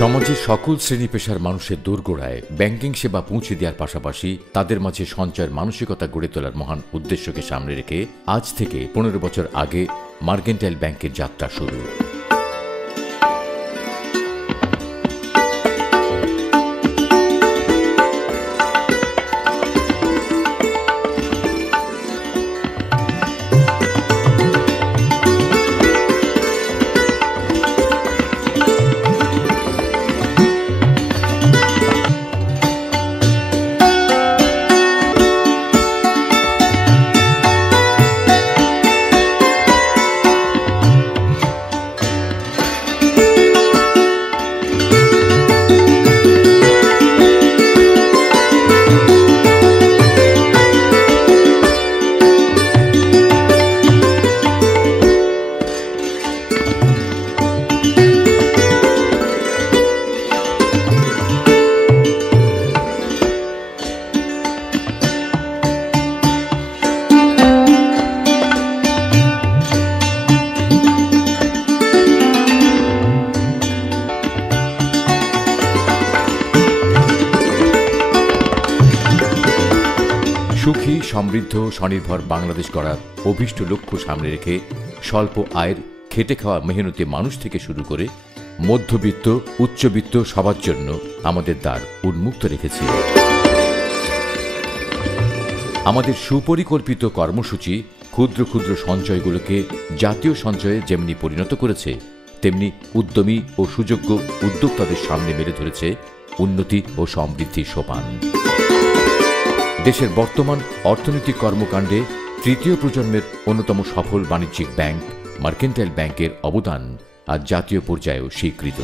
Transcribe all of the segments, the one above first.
সমাজের সকল শ্রেণী পেশার মানুষের দোরগোড়ায় ব্যাংকিং সেবা পৌঁছে দেওয়ার পাশাপাশি তাদের মাঝে সঞ্চয়ের মানসিকতা গড়ে তোলার মহান উদ্দেশ্যকে সামনে রেখে আজ থেকে 15 বছর আগে মার্কেন্টাইল ব্যাংকের যাত্রা শুরু। সুখী, সমৃদ্ধ, স্বনির্ভর বাংলাদেশ গড়ার অভীষ্ট লক্ষ্য সামনে রেখে স্বল্প আয়ের খেটে খাওয়া মেহনতি মানুষ থেকে শুরু করে মধ্যবিত্ত, উচ্চবিত্ত সবার জন্য আমাদের দ্বার উন্মুক্ত রেখেছি। আমাদের সুপরিকল্পিত কর্মসূচি ক্ষুদ্র ক্ষুদ্র সঞ্চয়গুলোকে জাতীয় সঞ্চয়ে যেমনি পরিণত করেছে, তেমনি উদ্যমী ও সুযোগ্য উদ্যোক্তাদের সামনে মেলে ধরেছে উন্নতি ও সমৃদ্ধির সোপান। দেশের বর্তমান অর্থনৈতিক কর্মকাণ্ডে তৃতীয় প্রজন্মের অন্যতম সফল বাণিজ্যিক ব্যাংক মার্কেন্টাইল ব্যাংকের অবদান আজ জাতীয় পর্যায়েও স্বীকৃত।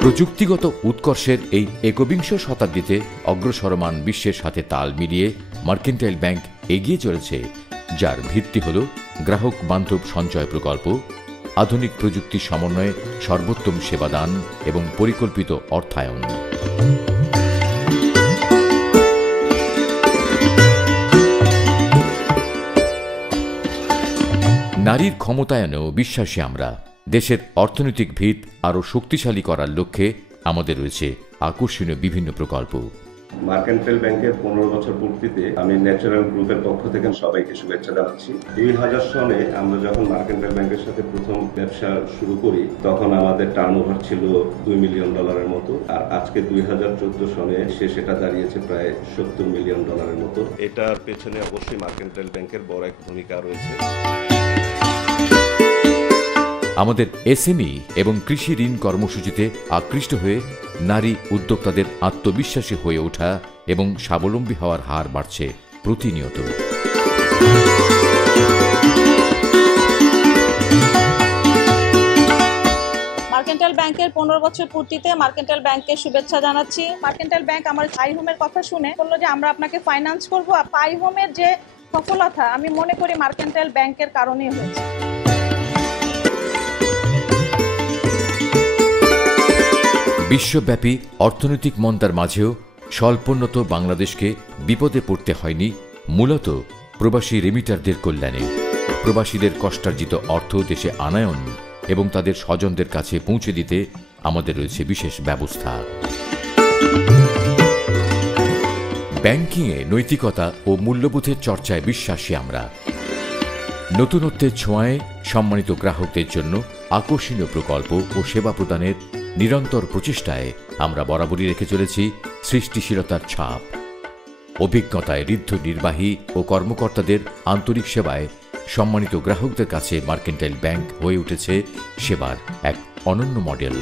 প্রযুক্তিগত উৎকর্ষের এই একবিংশ শতাব্দীতে অগ্রসরমান বিশ্বের সাথে তাল মিলিয়ে মার্কেন্টাইল ব্যাংক এগিয়ে চলেছে, যার ভিত্তি হল গ্রাহক বান্ধব সঞ্চয় প্রকল্প, আধুনিক প্রযুক্তির সমন্বয়ে সর্বোত্তম সেবাদান এবং পরিকল্পিত অর্থায়ন। নারীর ক্ষমতায়নেও বিশ্বাসী আমরা। দেশের অর্থনৈতিক ভিত আরও শক্তিশালী করার লক্ষ্যে আমাদের রয়েছে আকর্ষণীয় বিভিন্ন প্রকল্প। মার্কেন্টাইল ব্যাংকের 15 বছর পূর্তিতে আমি ন্যাচারাল গ্রুপের পক্ষ থেকে সবাইকে শুভেচ্ছা জানাচ্ছি। 2000 সনে আমরা যখন মার্কেন্টাইল ব্যাংকের সাথে প্রথম ব্যবসা শুরু করি, তখন আমাদের টার্নওভার ছিল $2 মিলিয়ন মতো, আর আজকে 2014 সনে সেটা দাঁড়িয়েছে প্রায় $70 মিলিয়ন মতো। এটার পেছনে অবশ্যই মার্কেন্টাইল ব্যাংকের বড় এক ভূমিকা রয়েছে। আমাদের এসএমই এবং কৃষি ঋণ কর্মসূচিতে আকৃষ্ট হয়ে নারী উদ্যোক্তাদের আত্মবিশ্বাসী হয়ে ওঠা এবং স্বাবলম্বী হওয়ার হার বাড়ছে প্রতিনিয়ত। মার্কেন্টাইল ব্যাংকের 15 বছর পূর্তিতে মার্কেন্টাইল ব্যাংকের শুভেচ্ছা জানাচ্ছি। মার্কেন্টাইল ব্যাংক আমার আই হোমের কথা শুনে বলল যে আমরা আপনাকে ফাইন্যান্স করবো। আই হোমের যে সফলতা আমি মনে করি মার্কেন্টাইল ব্যাংকের কারণেই হয়েছে। বিশ্বব্যাপী অর্থনৈতিক মন্দার মাঝেও স্বল্পোন্নত বাংলাদেশকে বিপদে পড়তে হয়নি, মূলত প্রবাসী রেমিটারদের কল্যাণে। প্রবাসীদের কষ্টার্জিত অর্থ দেশে আনায়ন এবং তাদের স্বজনদের কাছে পৌঁছে দিতে আমাদের রয়েছে বিশেষ ব্যবস্থা। ব্যাংকিংয়ে নৈতিকতা ও মূল্যবোধের চর্চায় বিশ্বাসী আমরা। নতুনত্বের ছোঁয়ায় সম্মানিত গ্রাহকদের জন্য আকর্ষণীয় প্রকল্প ও সেবা প্রদানের নিরন্তর প্রচেষ্টায় আমরা বরাবরই রেখে চলেছি সৃষ্টিশীলতার ছাপ। অভিজ্ঞতায় ঋদ্ধ নির্বাহী ও কর্মকর্তাদের আন্তরিক সেবায় সম্মানিত গ্রাহকদের কাছে মার্কেন্টাইল ব্যাংক হয়ে উঠেছে সেবার এক অনন্য মডেল।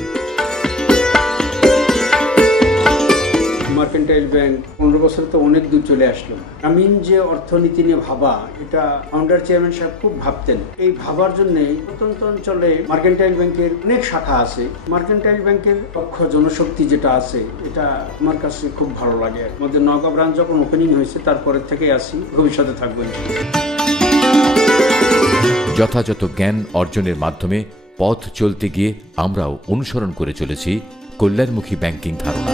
মার্কেন্টাইল ব্যাংক 15 বছরে তো অনেক দূর চলে আসলো। গ্রামীণ যে অর্থনীতি নিয়ে ভাবা, এটা ফাউন্ডার চেয়ারম্যান সাহেব খুব ভাবতেন। এই ভাবার জন্যই প্রত্যন্ত অঞ্চলে মার্কেন্টাইল ব্যাংকের অনেক শাখা আছে। মার্কেন্টাইল ব্যাংকের দক্ষ জনশক্তি যেটা আছে, এটা আমার কাছে খুব ভালো লাগে। আমাদের নওগাঁ ব্রাঞ্চ যখন ওপেনিং হয়েছে তারপরের থেকে আসি, ভবিষ্যতে থাকবো ইনশাআল্লাহ। যথাযথ জ্ঞান অর্জনের মাধ্যমে পথ চলতে গিয়ে আমরাও অনুসরণ করে চলেছি কল্যাণমুখী ব্যাংকিং ধারণা।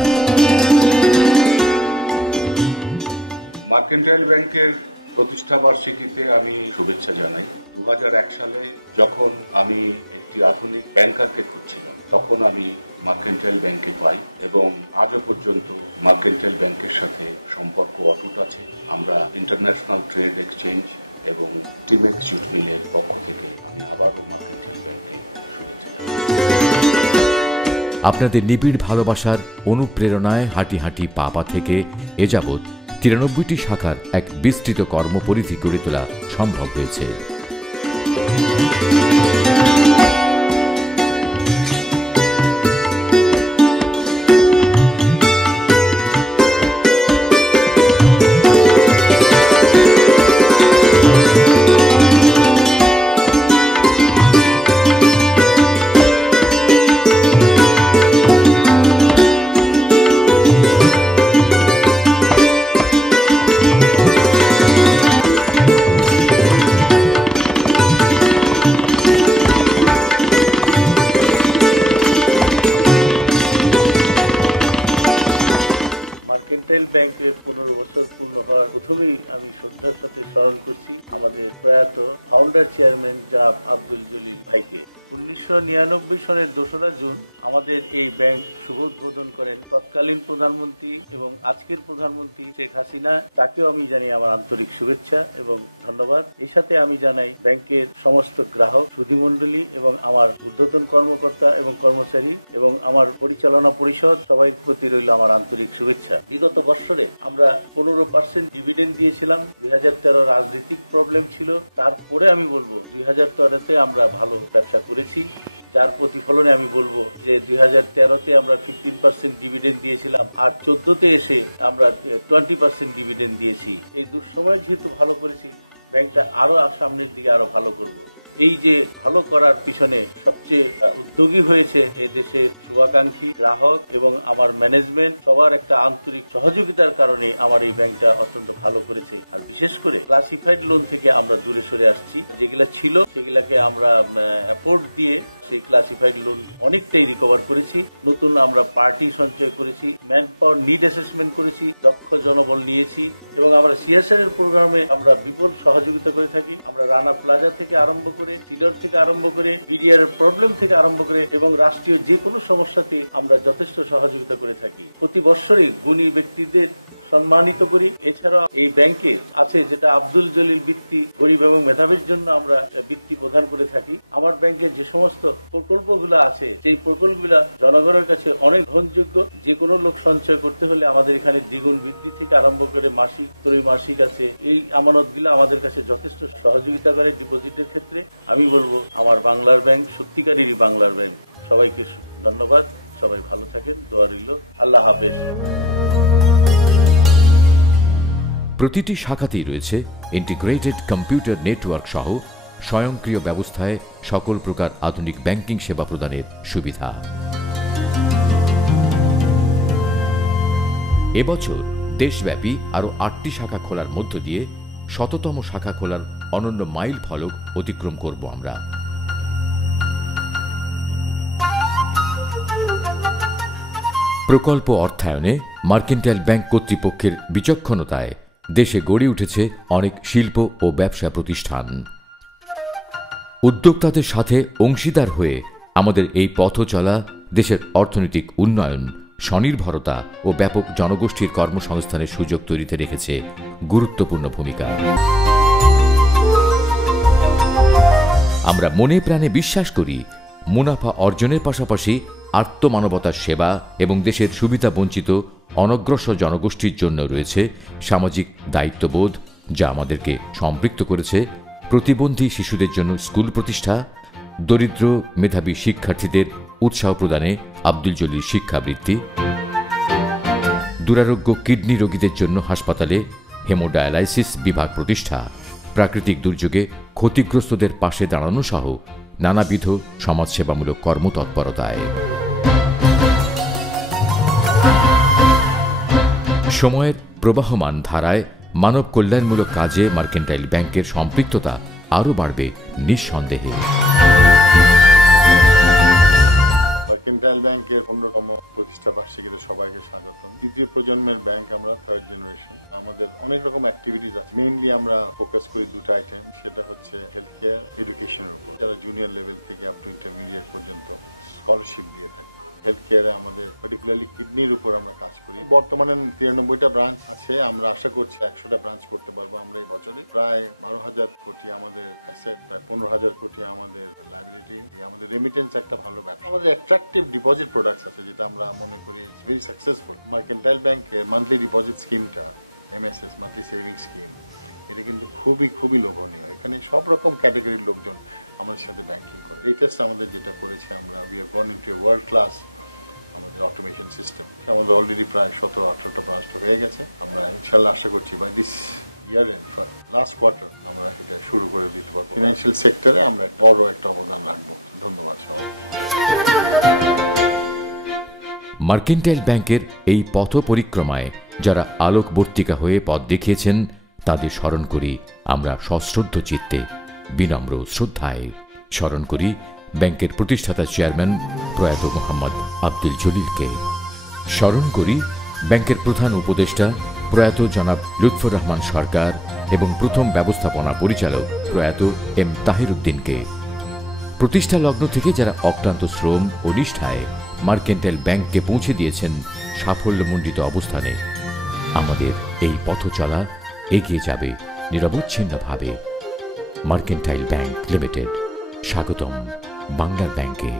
মার্কেন্টাইল ব্যাংকের প্রতিষ্ঠা বার্ষিকীতে আমি শুভেচ্ছা জানাই। 2001 সালে যখন আমি একটি আধুনিক ব্যাংকারকে খুঁজছিলাম, তখন আমি মার্কেন্টাইল ব্যাংকে পাই এবং আজও পর্যন্ত মার্কেন্টাইল ব্যাংকের সাথে সম্পর্ক অটুট আছে। আমরা ইন্টারন্যাশনাল ট্রেড এক্সচেঞ্জ এবং টিমেক্স জুট মিলের পক্ষ থেকে আমি আবারও মার্কেন্টাইল ব্যাংকে শুভেচ্ছা জানাই। আপনাদের নিবিড় ভালোবাসার অনুপ্রেরণায় হাঁটি হাঁটি পা থেকে এ যাবৎ 93টি শাখার এক বিস্তৃত কর্মপরিধি গড়ে তোলা সম্ভব হয়েছে। মার্কেন্টাইল ব্যাংকের 15 বছর পূর্ণ হওয়ার প্রথমেই আমি শ্রদ্ধার সাথে স্মরণ করছি আমাদের প্রয়াত ফাউন্ডার চেয়ারম্যান জনাব আব্দুল জলিল ভাইকে। 1999 সনের 2রা জুন আমাদের এই ব্যাংক শুভ উদ্বোধন করেন তৎকালীন প্রধানমন্ত্রী এবং আজকের প্রধানমন্ত্রী শেখ হাসিনা। তাকেও আমি জানাই আমার আন্তরিক শুভেচ্ছা এবং ধন্যবাদ। এই সাথে আমি জানাই ব্যাংকের সমস্ত গ্রাহক, সুধীমণ্ডলী এবং আমার ঊর্ধ্বতন কর্মকর্তা এবং কর্মচারী এবং আমার পরিচালনা পরিষদ সবাই প্রতি রইল আমার আন্তরিক শুভেচ্ছা। বিগত বছরে আমরা 15% ডিভিডেন্ড দিয়েছিলাম। 2013 রাজনৈতিক প্রবলেম ছিল, তারপরে আমি বলবো 2013-তে আমরা ভালো ব্যবসা করেছি, যার প্রতিফলনে আমি বলবো যে 2013-তে আমরা 15% ডিভিডেন্ড দিয়েছিলাম আর 14-তে এসে আমরা 20% ডিভিডেন্ড দিয়েছি। এই দুঃসময় যেহেতু ভালো করেছি, ব্যাংকটা আরো সামনের দিকে আরো ভালো করব। এই যে ভালো করার পিছনে সবচেয়ে উদ্যোগী হয়েছে এ দেশের শুভাকাঙ্ক্ষী গ্রাহক এবং আমার ম্যানেজমেন্ট, সবার একটা আন্তরিক সহযোগিতার কারণে আমার এই ব্যাংকটা অত্যন্ত ভালো করেছে। আর বিশেষ করে ক্লাসিফাইড লোন থেকে আমরা দূরে সরে আসছি, যেগুলা ছিল সেগুলাকে আমরা এফোর্ট দিয়ে সেই ক্লাসিফাইড লোন অনেকটাই রিকভার করেছি। নতুন আমরা পার্টি সঞ্চয় করেছি, ম্যান পাওয়ার নিড অ্যাসেসমেন্ট করেছি, দক্ষ জনবল নিয়েছি এবং আমরা সিএসআর এর প্রোগ্রামে আমরা বিপুল সহযোগিতা করে থাকি। আমরা রানা প্লাজা থেকে আরম্ভ করে, সিডর থেকে আরম্ভ করে, বিডিআর এর প্রবলেম থেকে আরম্ভ করে এবং রাষ্ট্রীয় যে কোনো সমস্যাতে আমরা যথেষ্ট সহযোগিতা করে থাকি। প্রতি বছরই গুণী ব্যক্তিদের সম্মানিত করি। এছাড়াও এই ব্যাংকে আছে যেটা আব্দুল জলিল বৃত্তি, গরিব এবং মেধাবীর জন্য আমরা বৃত্তি প্রদান করে থাকি। আমার ব্যাংকের যে সমস্ত প্রকল্পগুলো আছে সেই প্রকল্পগুলো জনগণের কাছে অনেক গ্রহণযোগ্য। যে কোনো লোক সঞ্চয় করতে হলে আমাদের এখানে দ্বিগুণ বৃদ্ধি থেকে আরম্ভ করে মাসিক, ত্রৈমাসিক আছে। এই আমানতগুলো আমাদের কাছে যথেষ্ট সহযোগিতা করে ডিপোজিটের ক্ষেত্রে। আমি বলবো আমার বাংলার ব্যাংক সত্যিকারেরই বাংলার ব্যাংক। সবাইকে ধন্যবাদ, সবাই ভালো থাকেন, দোয়া রইল। আল্লাহ হাফেজ। প্রতিটি শাখাতেই রয়েছে ইন্টিগ্রেটেড কম্পিউটার নেটওয়ার্ক সহ স্বয়ংক্রিয় ব্যবস্থায় সকল প্রকার আধুনিক ব্যাংকিং সেবা প্রদানের সুবিধা। এবছর দেশব্যাপী আরও 8টি শাখা খোলার মধ্য দিয়ে 100তম শাখা খোলার অনন্য মাইল ফলক অতিক্রম করব আমরা। প্রকল্প অর্থায়নে মার্কেন্টাইল ব্যাংক কর্তৃপক্ষের বিচক্ষণতায় দেশে গড়ে উঠেছে অনেক শিল্প ও ব্যবসা প্রতিষ্ঠান। উদ্যোক্তাদের সাথে অংশীদার হয়ে আমাদের এই পথ চলা দেশের অর্থনৈতিক উন্নয়ন, স্বনির্ভরতা ও ব্যাপক জনগোষ্ঠীর কর্মসংস্থানের সুযোগ তৈরিতে রেখেছে গুরুত্বপূর্ণ ভূমিকা। আমরা মনে প্রাণে বিশ্বাস করি, মুনাফা অর্জনের পাশাপাশি আত্মমানবতার সেবা এবং দেশের সুবিধা বঞ্চিত অনগ্রসর জনগোষ্ঠীর জন্য রয়েছে সামাজিক দায়িত্ববোধ, যা আমাদেরকে সম্পৃক্ত করেছে প্রতিবন্ধী শিশুদের জন্য স্কুল প্রতিষ্ঠা, দরিদ্র মেধাবী শিক্ষার্থীদের উৎসাহ প্রদানে আব্দুল জলিল শিক্ষাবৃত্তি, দুরারোগ্য কিডনি রোগীদের জন্য হাসপাতালে হেমোডায়ালাইসিস বিভাগ প্রতিষ্ঠা, প্রাকৃতিক দুর্যোগে ক্ষতিগ্রস্তদের পাশে দাঁড়ানো সহ নানাবিধ সমাজসেবামূলক কর্মতৎপরতায়। সময়ের প্রবাহমান ধারায় মানব কল্যাণমূলক কাজে মার্কেন্টাইল ব্যাংকের সম্পৃক্ততা আরও বাড়বে নিঃসন্দেহে। মার্কেন্টাইল ব্যাংকের 15তম প্রতিষ্ঠা বার্ষিকীতে সবাইকে স্বাগতম। তৃতীয় প্রজন্মের ব্যাংক আমরা, থার্ড জেনারেশন। আমাদের অনেক রকম অ্যাক্টিভিটিস আছে। মেইনলি আমরা ফোকাস করি দুটো আইটেম, সেটা হচ্ছে হেলথ কেয়ার, এডুকেশনের উপর। যারা জুনিয়র লেভেল থেকে আপ টু ইন্টারমিডিয়েট পর্যন্ত স্কলারশিপ দিয়ে থাকি। হেলথ কেয়ারে আমাদের পার্টিকুলারলি কিডনির উপর আমরা কাজ করি। বর্তমানে 93টা ব্রাঞ্চ আছে। আমরা আশা করছি 100টা ব্রাঞ্চ করতে পারবো আমরা এই বছরে। প্রায় 12,000 কোটি আমাদের অ্যাসেট, প্রায় 15,000 কোটি আমাদের লাইবিলিটি। আমাদের রেমিটেন্স একটা ভালো ব্যবসা। আমাদের অ্যাট্রাকটিভ ডিপোজিট প্রোডাক্টস আছে, যেটা আমরা মনে করি ভেরি সাকসেসফুল। মার্কেন্টাইল ব্যাংকের মান্থলি ডিপোজিট স্কিমটা, MSS মান্থলি সেভিং স্কিম, এটা কিন্তু খুবই লোভনীয়। এখানে সব রকম ক্যাটাগরির লোকজন আমাদের সাথে ব্যাংকিং করে। লেটেস্ট আমাদের যেটা করেছি আমরা, we have gone into a world class আমাদের অটোমেশন সিস্টেম। আমাদের অলরেডি প্রায় 17-18টা ব্রাঞ্চ হয়ে গেছে। আমরা ইনশাল্লাহ আশা করছি by this year and last quarter আমরা এটা শুরু করে দিতে পারবো। ফিনান্সিয়াল সেক্টরে আমরা বড় একটা অবদান রাখবো। ধন্যবাদ সবাই। মার্কেন্টাইল ব্যাংকের এই পথ পরিক্রমায় যারা আলোকবর্তিকা হয়ে পথ দেখিয়েছেন, তাদের স্মরণ করি আমরা সশ্রদ্ধ চিত্তে, বিনম্র শ্রদ্ধায়। স্মরণ করি ব্যাংকের প্রতিষ্ঠাতা চেয়ারম্যান প্রয়াত মোহাম্মদ আব্দুল জলিলকে। স্মরণ করি ব্যাংকের প্রধান উপদেষ্টা প্রয়াত জনাব লুৎফর রহমান সরকার এবং প্রথম ব্যবস্থাপনা পরিচালক প্রয়াত M তাহির উদ্দিনকে। প্রতিষ্ঠা লগ্ন থেকে যারা অক্লান্ত শ্রম ও নিষ্ঠায় মার্কেন্টাইল ব্যাংককে পৌঁছে দিয়েছেন সাফল্যমণ্ডিত অবস্থানে। আমাদের এই পথ চলা এগিয়ে যাবে নিরবচ্ছিন্নভাবে। Mercantile bank limited. স্বাগতম বাংলার ব্যাংকে।